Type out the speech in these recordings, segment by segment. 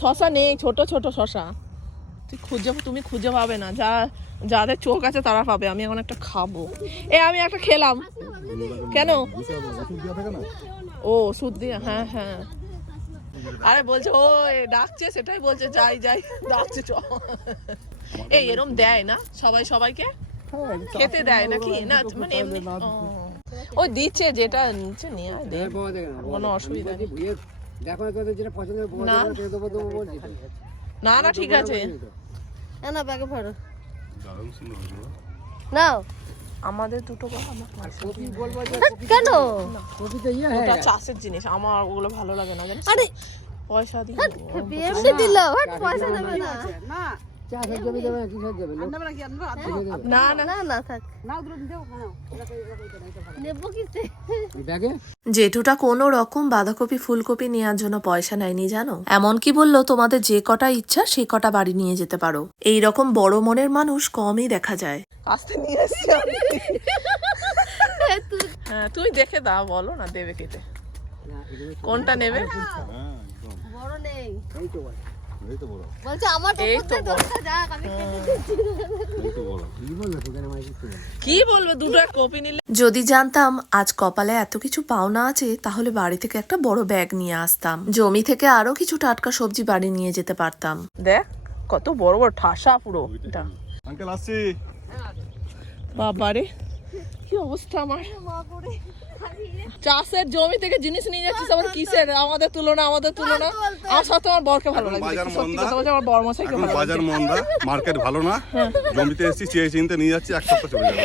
শশা নেই, ছোট ছোট শশা। তুমি খুঁজে পাবে না, যাদের চোখ আছে তারা পাবে। আমি এখন একটা খাবো। আমি একটা খেলাম। কেন? ও ওষুধ দিয়ে, হ্যাঁ হ্যাঁ। আরে বলছে ও ডাকছে, সেটাই বলছে যাই ডাকছে চ। এরম দেয় না সবাই সবাইকে খেতে দেয় নাকি? না মানে এমনি ওই দিচ্ছে, যেটা নিচে নিয়ে কোনো অসুবিধা নেই। না না ঠিক আছে। আমাদের দুটো কেন চাষের জিনিস, আমার ওগুলো ভালো লাগে না জানিস। আরে পয়সা দিয়ে জেঠুটা কোনো রকম বাঁধাকপি ফুলকপি নেওয়ার জন্য পয়সা নেয়নি জানো, এমনকি বললো তোমাদের যে কটা ইচ্ছা সে কটা বাড়ি নিয়ে যেতে পারো। এই রকম বড় মনের মানুষ কমই দেখা যায়। হ্যাঁ তুই দেখে দাও, বলো না দেবে কেটে, কোনটা নেবে? কি বলবে, দুটো কপি নিলে। যদি জানতাম আজ কপালে এত কিছু পাওনা আছে তাহলে বাড়ি থেকে একটা বড় ব্যাগ নিয়ে আসতাম, জমি থেকে আরো কিছু টাটকা সবজি বাড়ি নিয়ে যেতে পারতাম। দেখ কত বড় বড় ঠাসা পুরো এটা। আঙ্কেল আসছি। বাবারে কি অবস্থা আমার। চাষের জমি থেকে জিনিস নিয়ে যাচ্ছিস, আবার কিসের? আমাদের তুলনা আমার সাথে আমার বরকে ভালো লাগে। সত্যি কথা বলছি, আমার বর মশাইকে ভালো লাগে। বাজার মন্দা, মার্কেট ভালো না, জমিতে এসেছি চেয়ে চিনতে নিয়ে যাচ্ছি, এক সপ্তাহ চলে যাবে।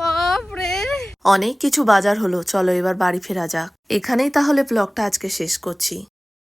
বাপরে অনেক কিছু বাজার হলো, চলো এবার বাড়ি ফেরা যাক। এখানেই তাহলে ব্লগটা আজকে শেষ করছি।